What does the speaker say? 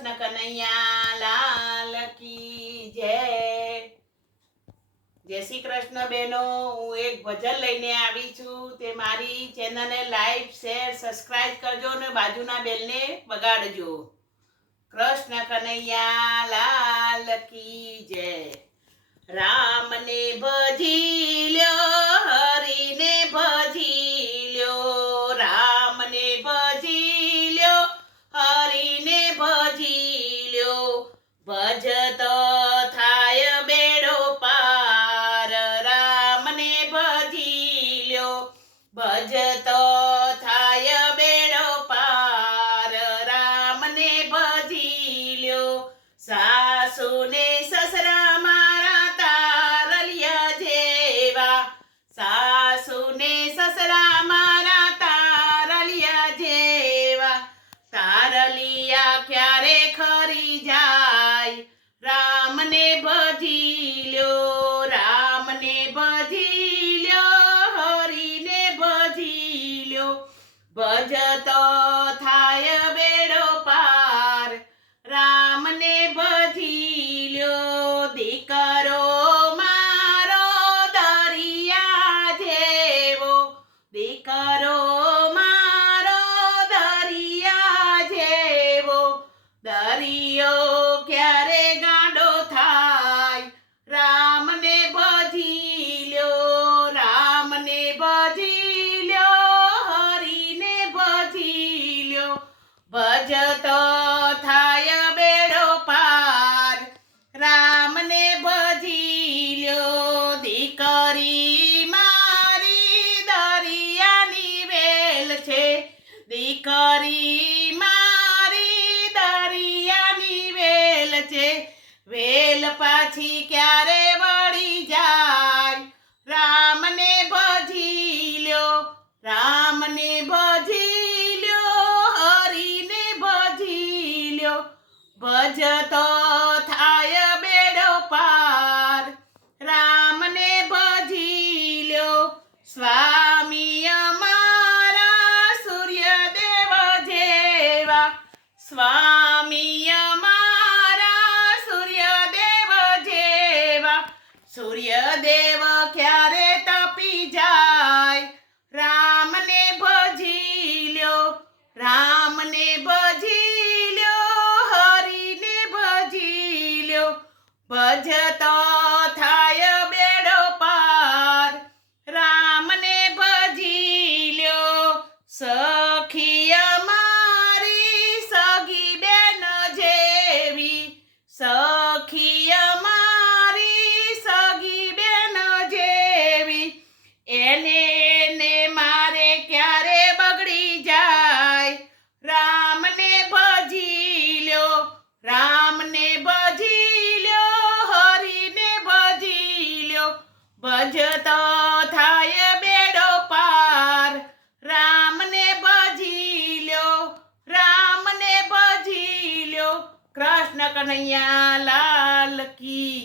કૃષ્ણ કનૈયા લાલ કી જય. જય શ્રી કૃષ્ણ બહેનો. હું એક ભજન લઈને આવી છું. તે મારી ચેનલને લાઈક શેર સબસ્ક્રાઇબ કરજો અને બાજુના બેલને વગાડજો. કૃષ્ણ કનૈયા લાલ કી જય. રામને ભજી લ્યો, હરિને ભજી લ્યો, રામને ભજી લ્યો, હરિને ભજી લ્યો, ભજતો થાય બેડો પાર. રામને ભજી લ્યો, ભજતો થાય બેડો પાર. રામને ભજી લ્યો, સાસુને સસરા મારા તારલિયા જેવા, સાસુને સસરા મારા તારલિયા જેવા, તારલિયા ક્યારે ખરી જાય. રામને ભજી લ્યો, રામને ભજી લ્યો, હરિને ભજી લ્યો, ભજતો થાય બેડો પાર. રામને ભજી લ્યો, દીકરો મારો દરિયા જેવો, દીકરો મારો દરિયા જેવો, દરિયો ક્યારે ગાંડો થાય. રામને ભજી લ્યો, રામને ભજી લ્યો, હરિને ભજી લ્યો, ભજતો થાય બેડો પાર. રામને ભજી લ્યો, દીકરી મારી દરિયાની વેલ છે, દીકરી મારી દરિયાની વેલ છે, વેલ પાછી ક્યારે વળી જાય. રામને ભજી લ્યો, રામને ભજી લ્યો, હરિને ભજી લ્યો, ભજતો થાય બેડો પાર. રામને ભજી લ્યો, સ્વામી અમારા સૂર્યદેવ જેવા, સ્વામી અમારા સૂર્યદેવ જેવા, સૂર્યદેવ ક્યારે તપી જાય. રામને ભજી લ્યો, રામને ભજી લ્યો, હરિને ભજી લ્યો, ભજતો થાય બેડો પાર. રામને ભજી લ્યો, સખી અમારી સગી બેન જેવી, સખી અમારી સગી બેન જેવી, એને મારે ક્યારે બગડી જાય. રામને ભજી લ્યો, રામને ભજી લ્યો, હરિને ભજી લ્યો, ભજતો થાય બેડો પાર. રામને ભજી લ્યો, રામને ભજી લ્યો. કૃષ્ણ કનૈયા લાલ કી